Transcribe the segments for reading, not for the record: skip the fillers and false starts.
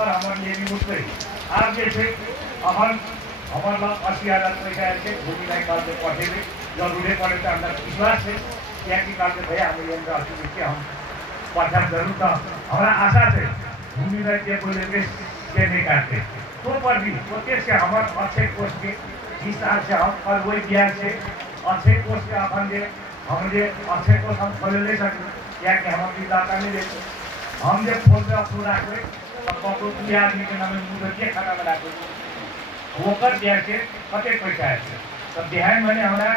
हमारे लिए मुझे आप जैसे हमारा 80,000 पैसा ऐसे भूमि नहीं करते पढ़े में जरूरी पड़े तो अंदर विश्वास है क्या कि करते भैया हमें अंदर अच्छी देखिए हम पढ़ा जरूर था हमारा आशा से भूमि में के बोले के नहीं काटते तो पर भी सोचे से हमारे अच्छे कोर्स के हिसाब से हम और वही बिहार से अच्छे कोर्स के अपन हमारे अच्छे कोर्स हम खोल ले सकते क्या कि हम अपनी दाता नहीं देते हम जब खोल में अपना रखे पकड़ो आदमी के नाम मुझे खाता में रखो वो कर दिया के कते पैसा है तब बिहार मैंने हमारा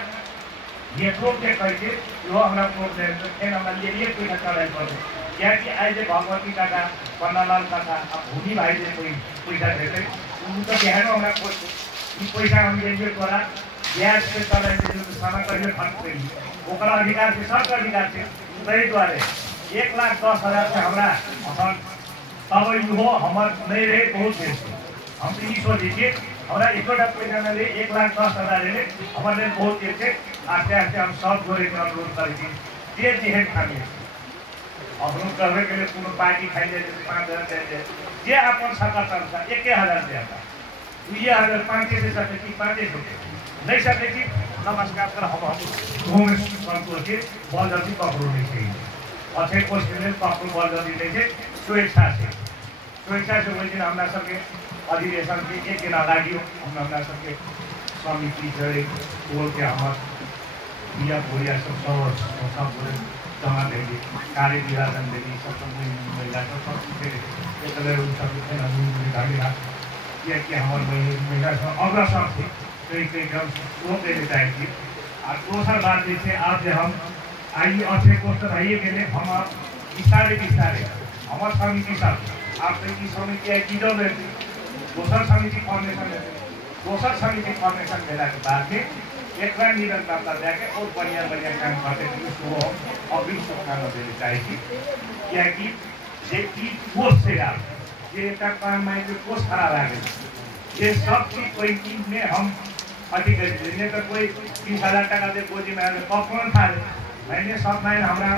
ये प्रोग के करके वो हमारा प्रोग दे फिर हमारे लिए पैसा चढ़ाई पड़ो क्या कि आज भगवती काका पन्नालाल काका अब भूमि भाई से कोई पैसा देते उनको बिहार में हमारा कोई पैसा हम देंगे तोरा ब्याज से चढ़ाई जो सामान करके खर्च करेंगे वो अधिकार से सबका अधिकार से सही द्वारे 1,10,000 से हमारा तब यो हमार नहीं रहे बहुत देर से हम तो ये सोचिए हमारा एक पैसा में 1,10,000 ले हमारे बहुत देर से आस्ते आस्ते हम सब जोड़े के अनुरोध करेंगे ये जेहन खाने अनुरोध करने के लिए पूर्ण पार्टी खाई जाए 5,000 दे ये अपन सरकार अनुसार 1,000 दे आता 2,500 से सके 500 नहीं सके नमस्कार कर हम घूम संतोष के बल जल्दी पकड़ो नहीं चाहिए अच्छे क्वेश्चन पकड़ बल जल्दी नहीं चाहिए स्वेच्छा से वो दिन हमारा सबके अधिवेशन के एक दिन अगाडि हमारा सबके समिति जोड़े बोल के हमारे बिया बोरिया सब जमा देंगे कार्य विभाजन देंगे सब महिला कि हमारे महिला अग्रसर थे कई हम वो देने चाहिए और दूसरा बात जैसे आज हम आई अच्छे क्वेश्चन आइए के लिए हम विस्तारे हमारे समिति साथ आप की समिति है की दोसर समिति फॉर्मेशन देने के बाद में एक बार निरंतरता जाके और बढ़िया काम करते थे उसको हम अभी शुभकामना देनी चाहिए क्या कि ये कोष से आप ये काम में जो कोष खराब आ गए ये सब चीज कोई चीज में हम अधिक नहीं तो कोई 30,000 टका दे बोझी में कौन था मैंने सब मैं हमारा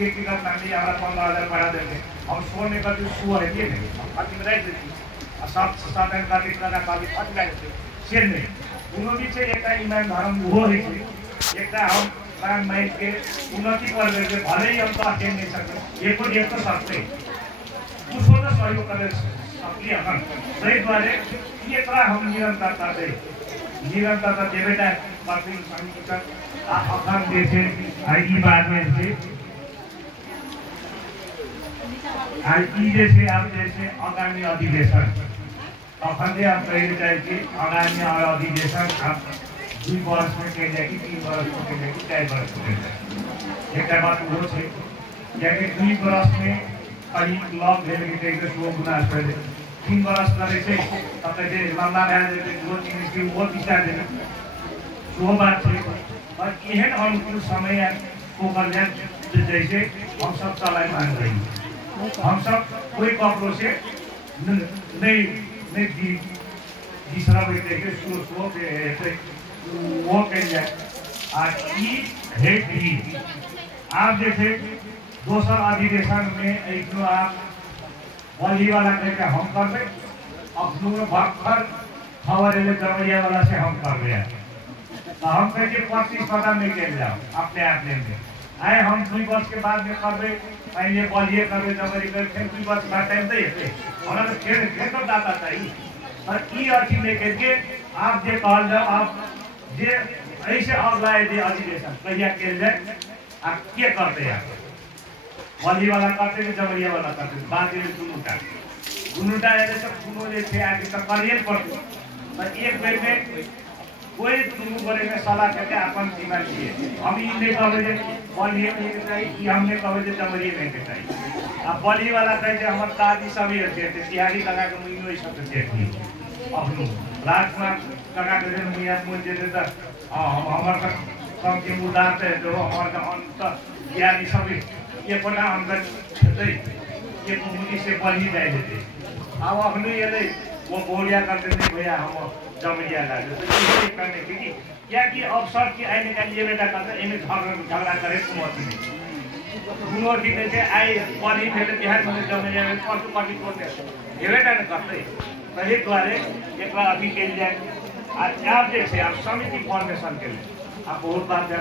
एक टिकट नामी हमारा 15,000 बढ़ा देंगे हम सोने का जो सो है ये नहीं हम खाती में रह देती सब साधन का इतना काफी फट गए शेर नहीं दोनों भी से एक ईमान धर्म वो है एक हम प्राण माइल के उन्नति कर गए भले ही हम तो अटेंड नहीं सकते एक को एक तो सकते उसको तो सहयोग कर सकते अपन सही द्वारे ये तरह हम निरंतरता दे बेटा पार्टी समिति का अखान देते आई बात में से जैसे आप जैसे आगामी अधिवेशन अखंडे आप कहना चाहिए आगामी अधिवेशन आप 2 वर्ष में कह जाए कि 3 वर्ष में कह जाए कि 4 वर्ष में कह जाए एक बात वो है यानी 2 वर्ष में कहीं लॉक भेज के वो गुना कर 3 वर्ष करे से तब तक लंबा रह वो चीज की वो विचार दे वो बात है और यह अनुकूल समय को कर जैसे हम सब चलाए मान रही हैं हम सब कोई कपड़ों से नहीं तीसरा बैठे के वो कह जाए आप जैसे दोसर अधिवेशन में एक आप बली वाला कहकर हम कर रहे अपनों में भक्कर खबर जमैया वाला से हम कर रहे हैं तो हम कहते 25 नहीं कह जाओ अपने आप लेंगे आए हम 2 वर्ष के बाद में कर रहे पहले बलिए कर रहे जबरी कर फिर 2 वर्ष बाद टाइम दे हमारा तो फिर तो दाता चाहिए और ये अथी में करके आप जे कहल जाओ आप जे ऐसे अगलाए दे अधिवेशन कहिया के जाए आप क्या करते हैं बली वाला करते हैं जबरिया वाला करते बात ये दुनुटा ऐसे सब दोनों जैसे आगे तक करियर पड़ते और एक बेर में कोई दोनों बड़े में सलाह करके अपन सीमा लिए हम ये नहीं कहे बलिए नहीं चाहिए हमने कहे जबरिए नहीं चाहिए अब बली वाला कहे हमारे दादी सभी होते थे तिहारी लगा के मुझे वही सब देखिए अपनों रात में लगा के मुझे मुझ देते तो हमारे कम के मुदाते जो हमारे अंत यानी सभी ये पता हम ये मुझे से बली जाए देते अब अपने ये वो बोलिया करते थे भैया हम जमरिया लागे तो ये करने की क्या कि अवसर की आने का ये बेटा करते इन्हें झगड़ा करे कुमती नहीं यूनिवर्सिटी चाहिँ आई पढ़ी फिर बिहार में जमे जाए परसों कटी करते हेवेटा ने करते तही द्वारे एक अभी के लिए आज आप जैसे आप समिति फॉर्मेशन के लिए आप बहुत बात है